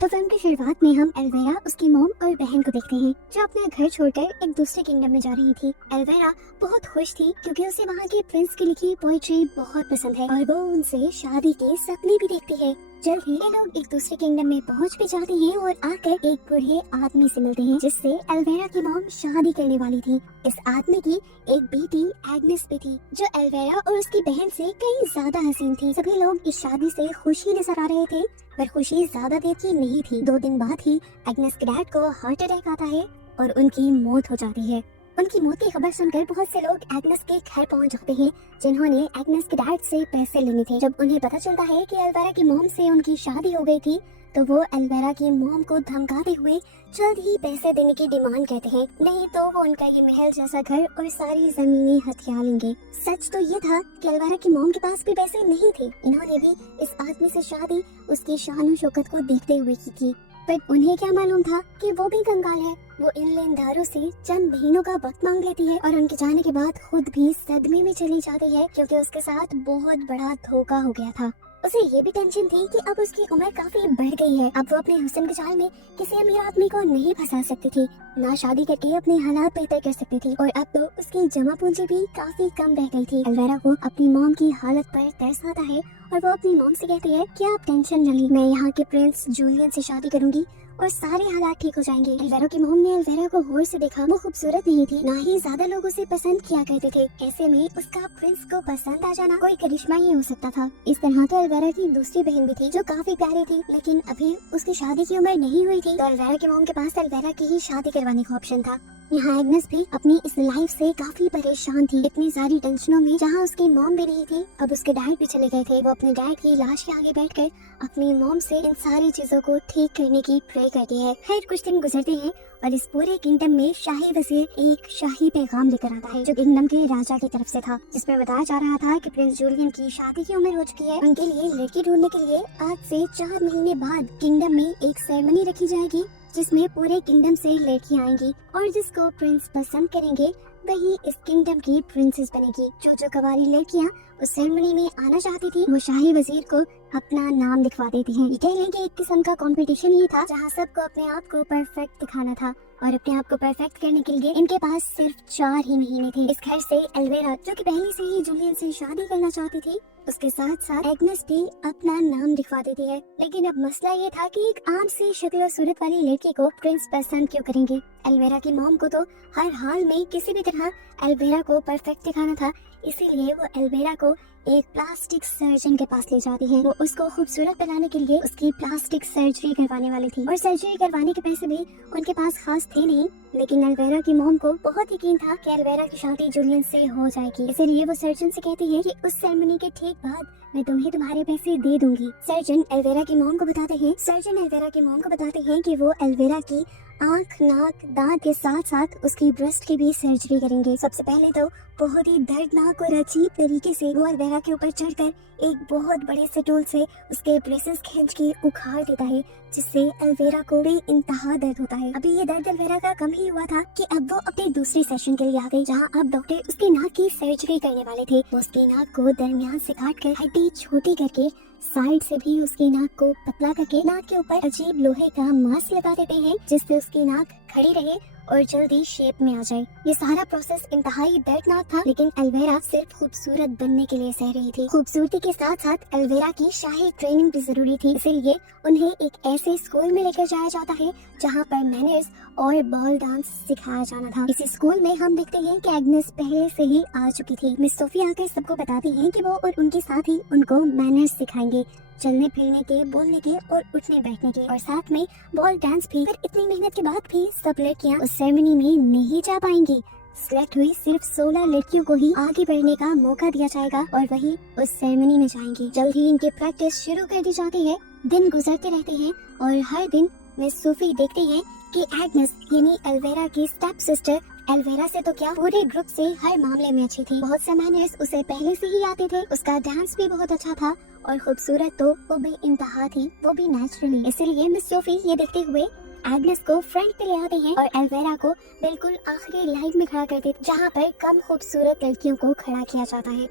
तो फिल्म की शुरुआत में हम एल्वेरा, उसकी मॉम और बहन को देखते हैं जो अपना घर छोड़कर एक दूसरे किंगडम में जा रही थी। एल्वेरा बहुत खुश थी क्योंकि उसे वहाँ के प्रिंस की लिखी पोएट्री बहुत पसंद है और वो उनसे शादी के सपने भी देखती है। जल्द ही ये लोग एक दूसरे किंगडम में पहुँच भी जाते हैं और आकर एक बूढ़े आदमी से मिलते हैं जिससे एल्वेरा की मॉम शादी करने वाली थी। इस आदमी की एक बेटी एग्नेस भी थी जो एल्वेरा और उसकी बहन से कई ज्यादा हसीन थी। सभी लोग इस शादी से खुशी नजर आ रहे थे पर खुशी ज्यादा देर की नहीं थी। 2 दिन बाद ही एग्नेस के डैड को हार्ट अटैक आता है और उनकी मौत हो जाती है। उनकी मौत की खबर सुनकर बहुत से लोग एग्नेस के घर पहुंच जाते हैं जिन्होंने एग्नेस के डैड से पैसे लेने थे। जब उन्हें पता चलता है कि एल्वेरा की मॉम से उनकी शादी हो गई थी तो वो एल्वेरा की मॉम को धमकाते हुए जल्द ही पैसे देने की डिमांड करते हैं, नहीं तो वो उनका ये महल जैसा घर और सारी जमीनें हथिया लेंगे। सच तो ये था कि एल्वेरा की मॉम के पास भी पैसे नहीं थे। इन्होंने भी इस आदमी से शादी उसकी शान शौकत को देखते हुए की थी, पर उन्हें क्या मालूम था कि वो भी कंगाल है। वो इन लेनदारों से चंद महीनों का वक्त मांग लेती है और उनके जाने के बाद खुद भी सदमे में चली जाती है क्योंकि उसके साथ बहुत बड़ा धोखा हो गया था। उसे ये भी टेंशन थी कि अब उसकी उम्र काफी बढ़ गई है। अब वो अपने हुस्न के जाल में किसी अमीर आदमी को नहीं फंसा सकती थी, ना शादी करके अपने हालात बेहतर कर सकती थी और अब तो उसकी जमा पूंजी भी काफी कम रह गई थी। एल्वेरा को अपनी मॉम की हालत पर तरस आता है और वो अपनी मॉम से कहती है कि आप टेंशन न ली, मैं यहाँ के प्रिंस जूलियन से शादी करूंगी और सारे हालात ठीक हो जाएंगे। एल्वेरा की मॉम ने एल्वेरा को गौर से देखा। वो खूबसूरत नहीं थी, ना ही ज्यादा लोग उसे पसंद किया करते थे। ऐसे में उसका प्रिंस को पसंद आ जाना कोई करिश्मा ही हो सकता था। इस तरह तो एल्वेरा की दूसरी बहन भी थी जो काफी प्यारी थी, लेकिन अभी उसकी शादी की उम्र नहीं हुई थी तो एल्वेरा की मॉम के पास एल्वेरा की ही शादी करवाने का ऑप्शन था। यहाँ एग्नेस भी अपनी इस लाइफ से काफी परेशान थी। इतनी सारी टेंशनों में जहाँ उसकी मॉम भी नहीं थी, अब उसके डैड भी चले गए थे। वो अपने डैड की लाश के आगे बैठकर अपनी मॉम से इन सारी चीजों को ठीक करने की प्रे करती है। खैर कुछ दिन गुजरते हैं और इस पूरे किंगडम में शाही वजीर एक शाही पैगाम लेकर आता है जो किंगडम के राजा की तरफ से था, जिसमें बताया जा रहा था कि प्रिंस जूलियन की शादी की उम्र हो चुकी है। उनके लिए लड़की ढूंढने के लिए आज से 4 महीने बाद किंगडम में एक सेरेमनी रखी जाएगी जिसमें पूरे किंगडम से लड़कियां आएंगी और जिसको प्रिंस पसंद करेंगे वही इस किंगडम की प्रिंसेस बनेगी। जो कवारी लड़कियां उस सेरेमनी में आना चाहती थी वो शाही वजीर को अपना नाम दिखवा देती हैं। कह लें कि एक किस्म का कंपटीशन ही था जहां सबको अपने आप को परफेक्ट दिखाना था और अपने आप को परफेक्ट करने के लिए इनके पास सिर्फ 4 ही महीने थे। इस घर से एल्वेरा जो कि पहले से ही जूलियन से शादी करना चाहती थी, उसके साथ साथ एग्नेस भी अपना नाम दिखवा देती है। लेकिन अब मसला ये था कि एक आम सी शक्ल और सूरत वाली लड़की को प्रिंस पसंद क्यों करेंगे। एल्वेरा की मॉम को तो हर हाल में किसी भी तरह एल्वेरा को परफेक्ट दिखाना था, इसीलिए वो एल्वेरा को एक प्लास्टिक सर्जन के पास ले जाती है। वो उसको खूबसूरत बनाने के लिए उसकी प्लास्टिक सर्जरी करवाने वाली थी और सर्जरी करवाने के पैसे भी उनके पास खास थे नहीं, लेकिन एल्वेरा की मॉम को बहुत यकीन था कि एल्वेरा की शादी जूलियन से हो जाएगी। इसीलिए वो सर्जन से कहती है कि उस सेरेमनी के ठीक बाद मैं तुम्हें तुम्हारे पैसे दे दूंगी। सर्जन एल्वेरा की मॉम को बताते हैं कि वो एल्वेरा की आँख, नाक, दांत के साथ साथ उसकी ब्रेस्ट की भी सर्जरी करेंगे। सबसे पहले तो बहुत ही दर्दनाक और अजीब तरीके से वो एल्वेरा के ऊपर चढ़कर एक बहुत बड़े से टूल से उसके ब्रेसेस खींच के उखाड़ देता है, जिससे एल्वेरा को भी इंतहा दर्द होता है। अभी ये दर्द एल्वेरा का कम ही हुआ था कि अब वो अपने दूसरे सेशन के लिए आ गई, जहाँ अब डॉक्टर उसकी नाक की सर्जरी करने वाले थे। वो उसकी नाक को दरमियान से काट कर हड्डी छोटी करके साइड से भी उसकी नाक को पतला करके नाक के ऊपर अजीब लोहे का मास्क लगा देते हैं जिससे उसकी नाक खड़ी रहे और जल्दी शेप में आ जाए। ये सारा प्रोसेस इंतहाई दर्दनाक था, लेकिन एल्वेरा सिर्फ खूबसूरत बनने के लिए सह रही थी। खूबसूरती के साथ साथ एल्वेरा की शाही ट्रेनिंग भी जरूरी थी, इसीलिए उन्हें एक ऐसे स्कूल में लेकर जाया जाता है जहाँ पर मैनर्स और बॉल डांस सिखाया जाना था। इसी स्कूल में हम देखते हैं कि एग्नेस पहले से ही आ चुकी थी। मिस सोफी आकर सबको बताती हैं कि वो और उनके साथी उनको मैनर्स सिखाएंगे, चलने फिरने के, बोलने के और उठने बैठने के, और साथ में बॉल डांस भी। पर इतनी मेहनत के बाद भी सब लड़कियां उस सेरेमनी में नहीं जा पाएंगी। सिलेक्ट हुई सिर्फ 16 लड़कियों को ही आगे बढ़ने का मौका दिया जाएगा और वही उस सेरेमनी में जाएंगी। जल्द ही इनकी प्रैक्टिस शुरू कर दी जाती है। दिन गुजरते रहते हैं और हर दिन मिस सोफी देखती है कि एग्नेस यानी एल्वेरा की स्टेप सिस्टर एल्वेरा से तो क्या पूरे ग्रुप से हर मामले में अच्छी थी। बहुत से मैनर्स उसे पहले से ही आते थे, उसका डांस भी बहुत अच्छा था और खूबसूरत तो वो भी इंतहा थी, वो भी नेचुरली। इसीलिए मिस सोफी ये देखते हुए एग्नेस को फ्रंट पे ले आते हैं और एल्वेरा को बिल्कुल आखिरी लाइन में खड़ा कर देते, जहाँ पर कम खूबसूरत लड़कियों को खड़ा किया जाता है।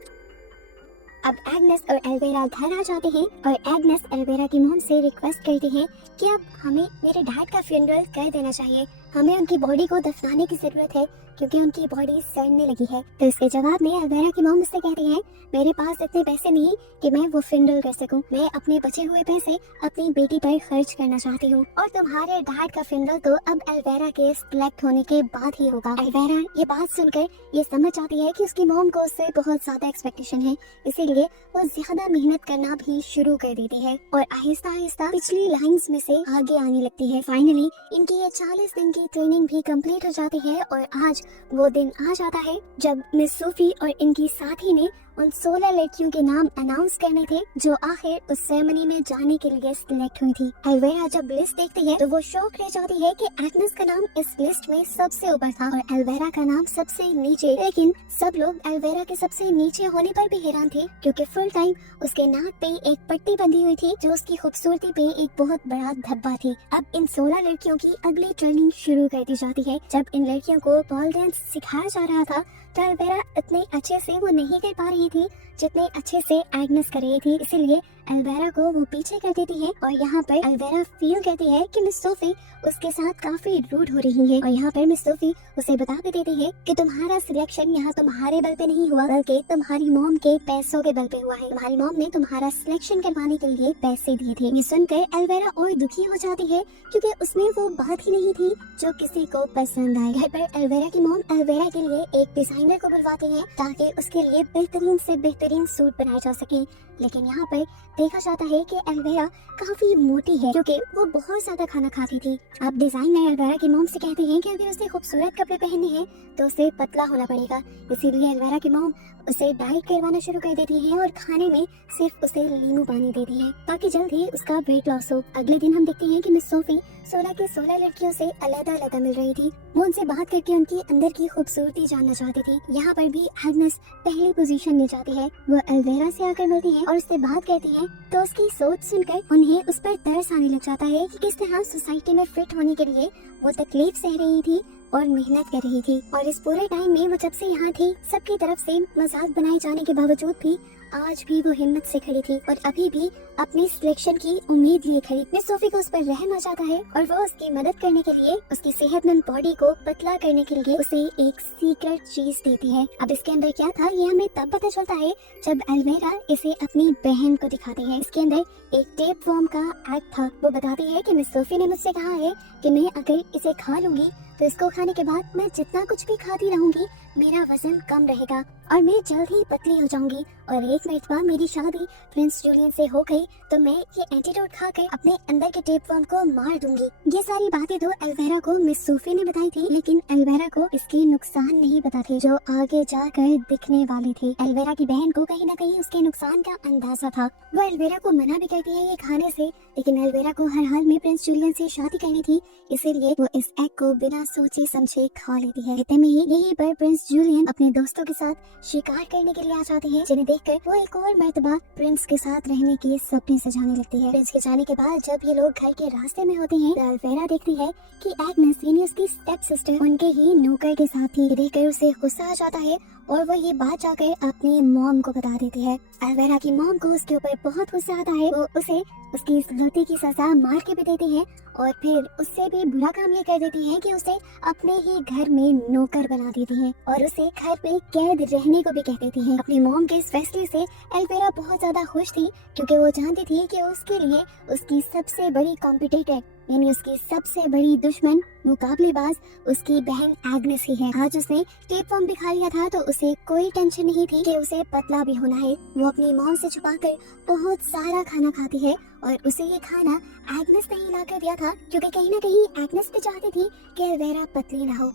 अब एग्नेस और एल्वेरा घर आ जाते हैं और एग्नेस एल्वेरा की मॉम से रिक्वेस्ट करती है कि अब हमें मेरे डैड का फ्यूनरल कर देना चाहिए, हमें उनकी बॉडी को दफनाने की जरूरत है क्योंकि उनकी बॉडी सड़ने लगी है। तो इसके जवाब में एल्वेरा की मॉम उससे कहती है, मेरे पास इतने पैसे नहीं कि मैं वो फ्यूनरल कर सकूं, मैं अपने बचे हुए पैसे अपनी बेटी पर खर्च करना चाहती हूँ और तुम्हारे डैड का फ्यूनरल तो अब एल्वेरा के सिलेक्ट होने के बाद ही होगा। एल्वेरा ये बात सुनकर ये समझ जाती है कि उसकी मॉम को उससे बहुत ज्यादा एक्सपेक्टेशन है, इसीलिए वो ज्यादा मेहनत करना भी शुरू कर देती है और आहिस्ता आहिस्ता पिछली लाइंस में से आगे आने लगती है। फाइनली इनकी ये 40 दिन की ट्रेनिंग भी कंप्लीट हो जाती है और आज वो दिन आ जाता है जब मिस सोफी और इनकी साथी ने उन 16 लड़कियों के नाम अनाउंस करने थे जो आखिर उस सेरेमनी में जाने के लिए सिलेक्ट हुई थी। एल्वेरा जब लिस्ट देखती है तो वो शॉक रह जाती है कि एग्नेस का नाम इस लिस्ट में सबसे ऊपर था और एल्वेरा का नाम सबसे नीचे। लेकिन सब लोग एल्वेरा के सबसे नीचे होने पर भी हैरान थे क्योंकि फुल टाइम उसके नाक पे एक पट्टी बंधी हुई थी जो उसकी खूबसूरती पे एक बहुत बड़ा धब्बा थी। अब इन 16 लड़कियों की अगली ट्रेनिंग शुरू कर दी जाती है। जब इन लड़कियों को बॉल डांस सिखाया जा रहा था तो एल्वेरा इतने अच्छे से वो नहीं कर पा रही थी जितने अच्छे से एग्नेस कर रही थी, इसीलिए एल्वेरा को वो पीछे कर देती है और यहाँ पर एल्वेरा फील करती है कि मिस सोफी उसके साथ काफी रूड हो रही है और यहाँ पर मिस सोफी उसे बता भी देती है कि तुम्हारा सिलेक्शन यहाँ तुम्हारे बल पे नहीं हुआ बल्कि तुम्हारी मॉम के पैसों के बल पे हुआ है, तुम्हारी मॉम ने तुम्हारा सिलेक्शन करवाने के लिए पैसे दिए थे। ये सुनकर एल्वेरा और दुखी हो जाती है क्योंकि उसमें वो बात ही नहीं थी जो किसी को पसंद आए। घर पर एल्वेरा की मॉम एल्वेरा के लिए एक डिजाइनर को बुलवाती है ताकि उसके लिए बेहतरीन से बेहतरीन सूट बनाए जा सके। लेकिन यहाँ पर देखा जाता है कि एल्वेरा काफी मोटी है क्योंकि वो बहुत ज्यादा खाना खाती थी। अब डिजाइनर एल्वेरा की मॉम से कहते हैं कि अगर उसे खूबसूरत कपड़े पहनने हैं तो उसे पतला होना पड़ेगा, इसीलिए एल्वेरा की मॉम उसे डाइट करवाना शुरू कर देती है और खाने में सिर्फ उसे नींबू पानी देती है ताकि जल्द ही उसका वेट लॉस हो। अगले दिन हम देखते हैं कि मिस सोफी 16 के 16 लड़कियों से अलग मिल रही थी। वो उनसे बात करके उनकी अंदर की खूबसूरती जानना चाहती थी। यहाँ पर भी एग्नेस पहली पोजीशन में जाती है। वो एल्वेरा से आकर मिलती है और उससे बात करती है तो उसकी सोच सुनकर उन्हें उस पर तरस आने लग जाता है कि किस तरह सोसाइटी में फिट होने के लिए वो तकलीफ सह रही थी और मेहनत कर रही थी और इस पूरे टाइम में वो जब से यहाँ थी सबकी तरफ से मजाक बनाए जाने के बावजूद भी आज भी वो हिम्मत से खड़ी थी और अभी भी अपनी सिलेक्शन की उम्मीद लिए खड़ी। मिस सोफी को उस पर रहम आ जाता है और वो उसकी मदद करने के लिए उसकी सेहतमंद बॉडी को पतला करने के लिए उसे एक सीक्रेट चीज देती है। अब इसके अंदर क्या था ये हमें तब पता चलता है जब एल्वेरा इसे अपनी बहन को दिखाती है। इसके अंदर एक टेप फॉर्म का एग था। वो बताती है कि मिस सोफी ने मुझसे कहा है कि मैं अगर इसे खा लूंगी तो इसको खाने के बाद मैं जितना कुछ भी खाती रहूंगी मेरा वजन कम रहेगा और मैं जल्द ही पतली हो जाऊंगी और एक मरतबा मेरी शादी प्रिंस जूलियन से हो गई तो मैं ये एंटीडोट खाकर अपने अंदर के टेप वर्म को मार दूंगी। ये सारी बातें तो एल्वेरा को मिस सोफी ने बताई थी, लेकिन एल्वेरा को इसके नुकसान नहीं पता थे जो आगे जाकर दिखने वाले थे। एल्वेरा की बहन को कहीं न कहीं उसके नुकसान का अंदाजा था। वो एल्वेरा को मना भी करती है ये खाने से, लेकिन एल्वेरा को हर हाल में प्रिंस जूलियन से शादी करनी थी, इसीलिए वो इस एग को बिना सोचे समझे खा लेती है। इतने में ही यहीं पर प्रिंस जूलियन अपने दोस्तों के साथ शिकार करने के लिए आ जाते हैं, जिन्हें देखकर वो एक और मर्तबा प्रिंस के साथ रहने के सपने सजाने लगती है। प्रिंस के जाने के बाद जब ये लोग घर के रास्ते में होते हैं तो एल्वेरा देखती है कि एग्नेस यानी उसकी स्टेप सिस्टर उनके ही नौकर के साथ थी। देखकर उसे गुस्सा आ जाता है और वो ये बात जाकर अपनी मॉम को बता देती है। एल्वेरा की मॉम को उसके ऊपर बहुत गुस्सा आता है। वो उसे उसकी इस गलती की सजा मार के भी देती है और फिर उससे भी बुरा काम ये कर देती है कि उसे अपने ही घर में नौकर बना देती है और उसे घर पे कैद रहने को भी कह देती है। अपनी मॉम के इस फैसले से एल्वेरा बहुत ज्यादा खुश थी क्योंकि वो जानती थी कि उसके लिए उसकी सबसे बड़ी कॉम्पिटिटर यानी उसकी सबसे बड़ी दुश्मन मुकाबलेबाज उसकी बहन एग्नेस ही है। आज उसने टेप वर्म भी खा लिया था तो उसे कोई टेंशन नहीं थी कि उसे पतला भी होना है। वो अपनी मॉम से छुपाकर बहुत सारा खाना खाती है और उसे ये खाना एग्नेस ने ही लाकर दिया था क्योंकि कहीं ना कहीं एग्नेस भी चाहती थी कि एल्वेरा पतली ना हो।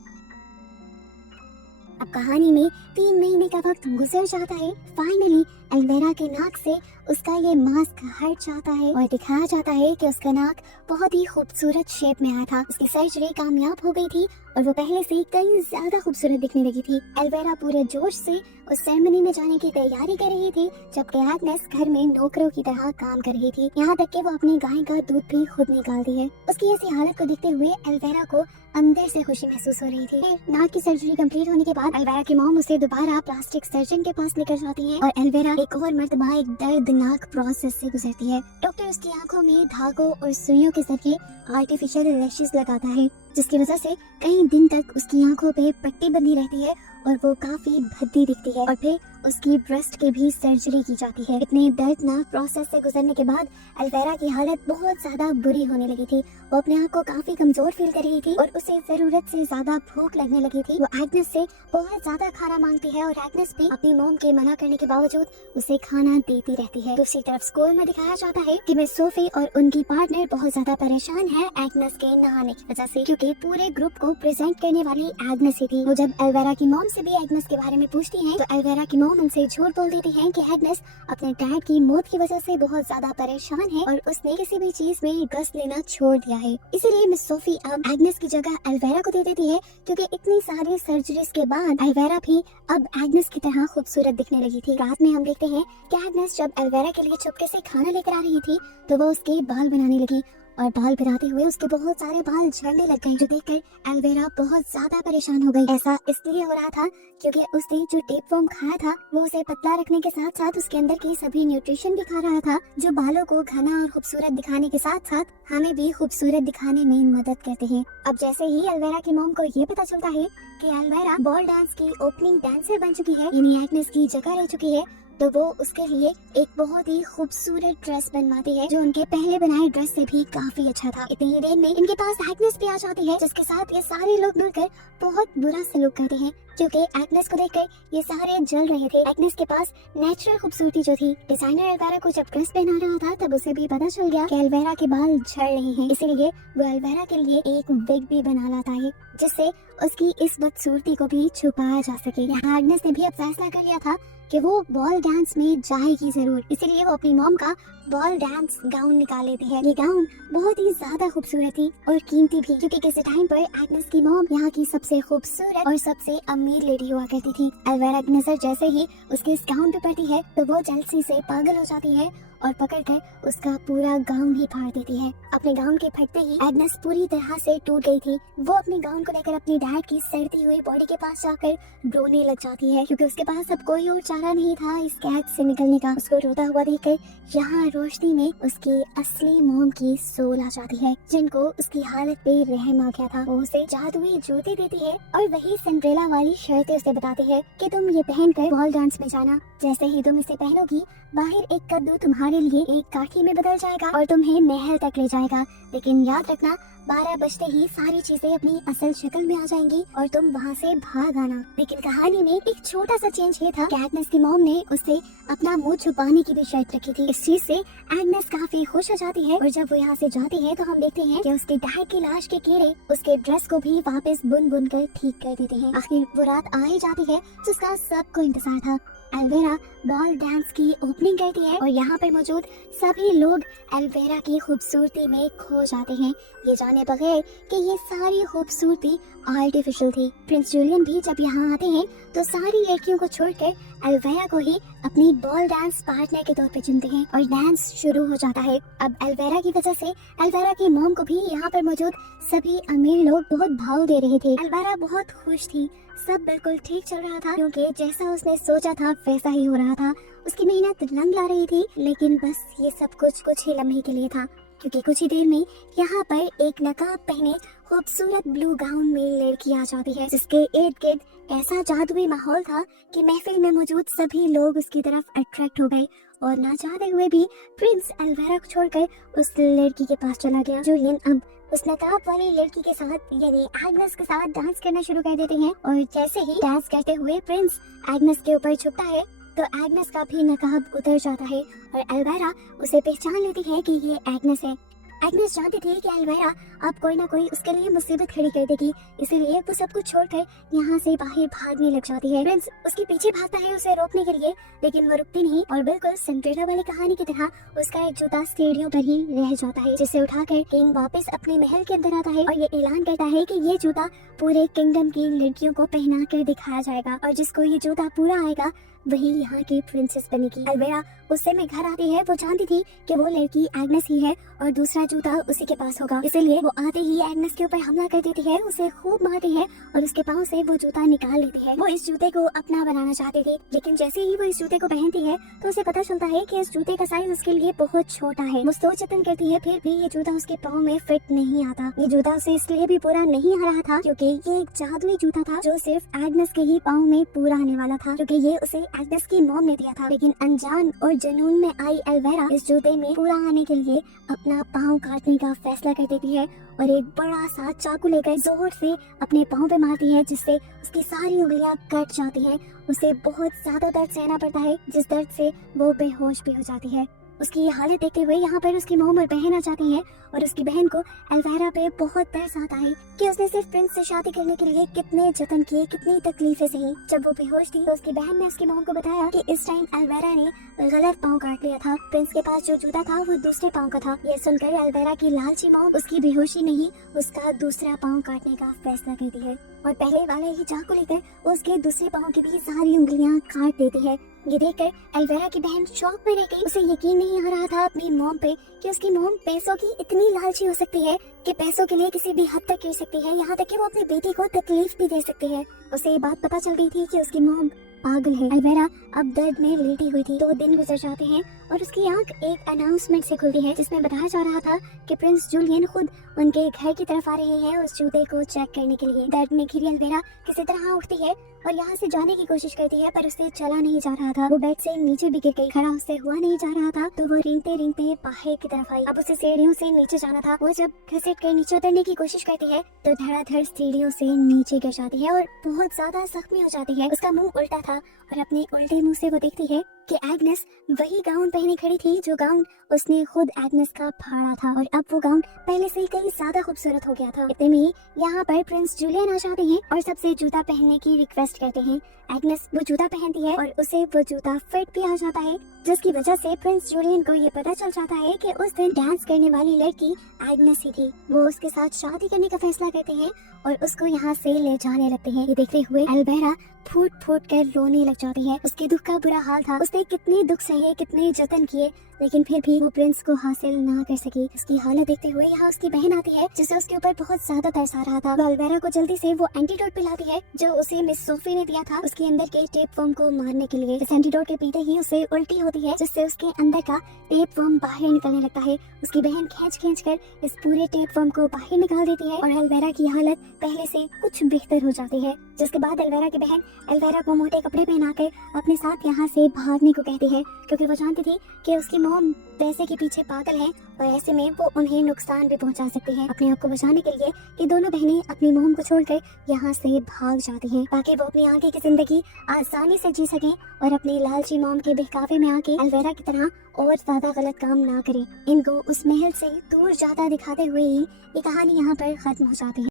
अब कहानी में 3 महीने का वक्त गुजर जाता है। फाइनली एल्वेरा के नाक से उसका ये मास्क हट जाता है और दिखाया जाता है कि उसका नाक बहुत ही खूबसूरत शेप में आया था। उसकी सर्जरी कामयाब हो गई थी और वो पहले से कहीं ज्यादा खूबसूरत दिखने लगी थी। एल्वेरा पूरे जोश से उस सेरेमनी में जाने की तैयारी कर रही थी जबकि एग्नेस घर में नौकरों की तरह काम कर रही थी। यहाँ तक कि वो अपनी गाय का दूध भी खुद निकालती है। उसकी ऐसी हालत को देखते हुए एल्वेरा को अंदर से खुशी महसूस हो रही थी। नाक की सर्जरी कंप्लीट होने के बाद एल्वेरा की मॉम उसे दोबारा प्लास्टिक सर्जन के पास लेकर जाती है और एल्वेरा एक और मर्तबा एक दर्दनाक प्रोसेस से गुजरती है। डॉक्टर उसकी आंखों में धागों और सुइयों के जरिए आर्टिफिशियल लैशेस लगाता है, जिसकी वजह से कई दिन तक उसकी आंखों पे पट्टी बंधी रहती है और वो काफी भद्दी दिखती है। और फिर उसकी ब्रेस्ट की भी सर्जरी की जाती है। इतने दर्दनाक प्रोसेस से गुजरने के बाद एल्वेरा की हालत बहुत ज्यादा बुरी होने लगी थी। वो अपने आप को काफी कमजोर फील कर रही थी और उसे जरूरत से ज्यादा भूख लगने लगी थी। वो एग्नेस से बहुत ज्यादा खाना मांगती है और एग्नेस भी अपनी मॉम के मना करने के बावजूद उसे खाना देती रहती है। दूसरी तरफ स्कूल में दिखाया जाता है कि मिस सोफी और उनकी पार्टनर बहुत ज्यादा परेशान है एग्नेस के न आने की वजह से, क्योंकि पूरे ग्रुप को प्रेजेंट करने वाली एग्नेस ही थी। वो जब एल्वेरा की मॉम से भी एग्नेस के बारे में पूछती है तो एल्वेरा की मॉम उनसे झूठ बोल देती है कि एग्नेस अपने डैड की मौत की वजह से बहुत ज्यादा परेशान है और उसने किसी भी चीज में इंटरेस्ट लेना छोड़ दिया है। इसीलिए मिस सोफी अब एग्नेस की जगह एल्वेरा को दे देती है, क्योंकि इतनी सारी सर्जरीज के बाद एल्वेरा भी अब एग्नेस की तरह खूबसूरत दिखने लगी थी। रात में हम देखते हैं कि एग्नेस जब एल्वेरा के लिए चुपके से खाना लेकर आ रही थी तो वो उसके बाल बनाने लगी और बाल गिराते हुए उसके बहुत सारे बाल झड़ने लग गए, जो देखकर एल्वेरा बहुत ज्यादा परेशान हो गई। ऐसा इसलिए हो रहा था क्योंकि उसने जो टेपवर्म खाया था वो उसे पतला रखने के साथ साथ उसके अंदर के सभी न्यूट्रिशन भी खा रहा था, जो बालों को घना और खूबसूरत दिखाने के साथ साथ हमें भी खूबसूरत दिखाने में मदद करते हैं। अब जैसे ही एल्वेरा की मॉम को ये पता चलता है कि एल्वेरा बॉल डांस की ओपनिंग डांसर बन चुकी है, यानी एग्नेस की जगह ले चुकी है, तो वो उसके लिए एक बहुत ही खूबसूरत ड्रेस बनवाती है, जो उनके पहले बनाए ड्रेस से भी काफी अच्छा था। इतनी ही देर में इनके पास एग्नेस भी आ जाती है, जिसके साथ ये सारे लोग मिलकर बहुत बुरा सलूक करते हैं, क्योंकि एग्नेस को देखकर ये सारे जल रहे थे। एग्नेस के पास नेचुरल खूबसूरती जो थी, डिजाइनर एल्वेरा को जब ड्रेस पहना रहा था तब उसे भी पता चल गया कि एल्वेरा के बाल झड़ रहे हैं, इसीलिए वो एल्वेरा के लिए एक विग भी बना लाता है, जिससे उसकी इस बदसूरती को भी छुपाया जा सके। यहाँ एग्नेस ने भी अब फैसला कर लिया था कि वो बॉल डांस में जाएगी जरूर, इसीलिए वो अपनी मॉम का बॉल डांस गाउन निकाल लेती है। ये गाउन बहुत ही ज्यादा खूबसूरत थी और कीमती भी, क्योंकि किसी टाइम पर एग्नेस की मॉम यहाँ की सबसे खूबसूरत और सबसे अमीर लेडी हुआ करती थी। एल्वेरा की नजर जैसे ही उसके इस गाउन पे पड़ती है तो वो जेलसी से पागल हो जाती है और पकड़कर उसका पूरा गाउन ही फाड़ देती है। अपने गाउन के फटते ही एग्नेस पूरी तरह से टूट गई थी। वो अपने गाउन को लेकर अपनी डैड की सड़ती हुई बॉडी के पास जाकर रोने लग जाती है, क्योंकि उसके पास अब कोई और चारा नहीं था इस कैद से निकलने का। उसको रोता हुआ देखकर यहाँ रोशनी में उसकी असली मॉम की सोल आ जाती है, जिनको उसकी हालत पे रहम आ गया था। वो उसे जादुई जूते देती है और वही सिंड्रेला वाली शर्तें उसे बताती है कि तुम ये पहनकर बॉल डांस में जाना। जैसे ही तुम इसे पहनोगी, बाहर एक कद्दू तुम्हारे लिए एक काठी में बदल जाएगा और तुम्हें महल तक ले जाएगा। लेकिन याद रखना, 12 बजते ही सारी चीजें अपनी असल शक्ल में आ जाएंगी और तुम वहाँ से भाग आना। लेकिन कहानी में एक छोटा सा चेंज ये था कि एग्नेस की मॉम ने उससे अपना मुंह छुपाने की भी शर्त रखी थी। इस चीज से एग्नेस काफी खुश हो जाती है और जब वो यहाँ से जाती है तो हम देखते हैं कि उसके डैड की लाश के कीड़े उसके ड्रेस को भी वापस बुन बुन कर ठीक कर देते हैं। आखिर वो रात आ ही जाती है जिसका सबको इंतजार था। एल्वेरा बॉल डांस की ओपनिंग करती है और यहाँ पर मौजूद सभी लोग एल्वेरा की खूबसूरती में खो जाते हैं, ये जाने बगैर कि ये सारी खूबसूरती आर्टिफिशियल थी। प्रिंस जूलियन भी जब यहाँ आते हैं तो सारी लड़कियों को छोड़कर एल्वेरा को ही अपनी बॉल डांस पार्टनर के तौर पे चुनते हैं और डांस शुरू हो जाता है। अब एल्वेरा की वजह से एल्वेरा की मॉम को भी यहाँ पर मौजूद सभी अमीर लोग बहुत भाव दे रहे थे। एल्वेरा बहुत खुश थी, सब बिल्कुल ठीक चल रहा था, क्योंकि जैसा उसने सोचा था वैसा ही हो रहा था। उसकी मेहनत रंग ला रही थी, लेकिन बस ये सब कुछ ही लम्हे के लिए था, क्योंकि कुछ ही देर में यहाँ पर एक नकाब पहने खूबसूरत ब्लू गाउन में लड़की आ जाती है, जिसके इर्द गिर्द ऐसा जादुई माहौल था कि महफिल में मौजूद सभी लोग उसकी तरफ अट्रैक्ट हो गए और ना चाहते हुए भी प्रिंस एल्वेरा को छोड़कर उस लड़की के पास चला गया। जूलियन अब उस नकाब वाली लड़की के साथ यानी एग्नेस के साथ डांस करना शुरू कर देते हैं और जैसे ही डांस करते हुए प्रिंस एग्नेस के ऊपर छुपता है तो एग्नेस का भी नकाब उतर जाता है और एल्वेरा उसे पहचान लेती है कि ये एग्नेस है। एग्नेस जानती थी कि एल्वेरा अब कोई ना कोई उसके लिए मुसीबत खड़ी कर देगी, इसीलिए वो सब कुछ छोड़कर यहाँ से बाहर भागने लग जाती है। प्रिंस उसके पीछे भागता है उसे रोकने के लिए, लेकिन वो रुकती नहीं और बिल्कुल सिंड्रेला वाली कहानी की तरह उसका एक जूता सीढ़ियों पर ही रह जाता है, जिसे उठाकर किंग वापस अपने महल के अंदर आता है और ये ऐलान करता है कि ये जूता पूरे किंगडम की लड़कियों को पहना कर दिखाया जाएगा और जिसको ये जूता पूरा आएगा वही यहाँ की प्रिंसेस बनेगी। एल्वेरा उससे में घर आती है वो जानती थी कि वो लड़की एग्नेस ही है और दूसरा जूता उसी के पास होगा, इसलिए वो आते ही एग्नेस के ऊपर हमला कर देती है, उसे खूब मारती है और उसके पाँव से वो जूता निकाल लेती है। वो इस जूते को अपना बनाना चाहती थी, लेकिन जैसे ही वो इस जूते को पहनती है तो उसे पता चलता है कि इस जूते का साइज उसके लिए बहुत छोटा है। वो सोच चिंतन करती है, फिर भी ये जूता उसके पाँव में फिट नहीं आता। ये जूता उसे इसलिए भी पूरा नहीं आ रहा था क्योंकि ये एक जादुई जूता था जो सिर्फ एग्नेस के ही पाँव में पूरा आने वाला था, क्योंकि ये उसे एग्नेस की मॉम ने दिया था। लेकिन अनजान और जुनून में आई एल्वेरा इस जूते में पूरा आने के लिए अपना पाँव काटने का फैसला कर देती है और एक बड़ा सा चाकू लेकर जोर से अपने पाँव पे मारती है, जिससे उसकी सारी उंगलियां कट जाती हैं। उसे बहुत ज्यादा दर्द सहना पड़ता है, जिस दर्द से वो बेहोश भी हो जाती है। उसकी ये हालत देखते हुए यहाँ पर उसकी मॉम और बहन आ जाती हैं और उसकी बहन को एल्वेरा पे बहुत तरस आता है कि उसने सिर्फ प्रिंस से शादी करने के लिए कितने जतन किए, कितनी तकलीफें सही। जब वो बेहोश थी तो उसकी बहन ने उसकी मॉम को बताया कि इस टाइम एल्वेरा ने गलत पाँव काट लिया था, प्रिंस के पास जो जूता था वो दूसरे पाँव का था। ये सुनकर एल्वेरा की लालची मॉम उसकी बेहोशी नहीं, उसका दूसरा पाँव काटने का फैसला करती है और पहले वाले ही चाकू लेकर उसके दूसरे पाँव की भी सारी उंगलियां काट देती है। ये देखकर एल्वेरा की बहन शॉक में रह गई। उसे यकीन नहीं आ रहा था अपनी मॉम पे कि उसकी मॉम पैसों की इतनी लालची हो सकती है कि पैसों के लिए किसी भी हद तक कर सकती है, यहाँ तक कि वो अपनी बेटी को तकलीफ भी दे सकती है। उसे ये बात पता चल गई थी कि उसकी मॉम पागल है। एल्वेरा अब दर्द में लेटी हुई थी। 2 दिन गुजर जाते हैं और उसकी आंख एक अनाउंसमेंट से खुलती है जिसमें बताया जा रहा था कि प्रिंस जूलियन खुद उनके घर की तरफ आ रहे हैं उस जूते को चेक करने के लिए। दर्द में घिरी एल्वेरा किसी तरह उठती है और यहाँ से जाने की कोशिश करती है, पर उससे चला नहीं जा रहा था। वो बेड से नीचे भी गिर गई, खड़ा उससे हुआ नहीं जा रहा था, तो वो रेंगते रेंगते बाहर की तरफ आई। अब उसे सीढ़ियों से नीचे जाना था। वो जब घसीट कर नीचे उतरने की कोशिश करती है तो धड़ाधड़ सीढ़ियों से नीचे गिर जाती है और बहुत ज्यादा जख्मी हो जाती है। उसका मुंह उल्टा था और अपने उल्टे मुंह से वो देखती है कि एग्नेस वही गाउन पहने खड़ी थी जो गाउन उसने खुद एग्नेस का फाड़ा था, और अब वो गाउन पहले से कहीं ज्यादा खूबसूरत हो गया था। इतने में यहाँ पर प्रिंस जूलियन आ जाते हैं और सबसे जूता पहनने की रिक्वेस्ट करते हैं। एग्नेस वो जूता पहनती है और उसे वो जूता फिट भी आ जाता है, जिसकी वजह से प्रिंस जूलियन को ये पता चल जाता है कि उस दिन डांस करने वाली लड़की एग्नेस ही थी। वो उसके साथ शादी करने का फैसला करते हैं और उसको यहाँ से ले जाने लगते हैं। ये देखते हुए एल्वेरा फूट फूट कर रोने लग जाती है। उसके दुख का बुरा हाल था, उसने कितने दुख सहे, कितने जतन किए, लेकिन फिर भी वो प्रिंस को हासिल ना कर सकी। उसकी हालत देखते हुए यहाँ उसकी बहन आती है जिसे उसके ऊपर बहुत ज्यादा तरस आ रहा था। वो एल्वेरा को जल्दी से वो एंटीडोट पिलाती है जो उसे मिस सोफी ने दिया था उसके अंदर के टेपवर्म को मारने के लिए। इस एंटीडोट के पीते ही उसे उल्टी होती है, जिससे उसके अंदर का टेपवर्म बाहर निकलने लगता है। उसकी बहन खींच कर इस पूरे टेपवर्म को बाहर निकाल देती है और एल्वेरा की हालत पहले से कुछ बेहतर हो जाती है। जिसके बाद एल्वेरा की बहन एल्वेरा को मोटे कपड़े पहनाकर अपने साथ यहाँ से भागने को कहती है, क्योंकि वो जानती थी कि उसकी मॉम पैसे के पीछे पागल है और ऐसे में वो उन्हें नुकसान भी पहुंचा सकती है। अपने आप को बचाने के लिए ये दोनों बहनें अपनी मॉम को छोड़कर यहाँ से भाग जाती हैं ताकि वो अपनी आगे की जिंदगी आसानी से जी सकें और अपनी लालची मॉम के बहकावे में आके एल्वेरा की तरह और ज्यादा गलत काम ना करें। इनको उस महल से दूर जाता दिखाते हुए ही ये कहानी यहाँ पर खत्म हो जाती है।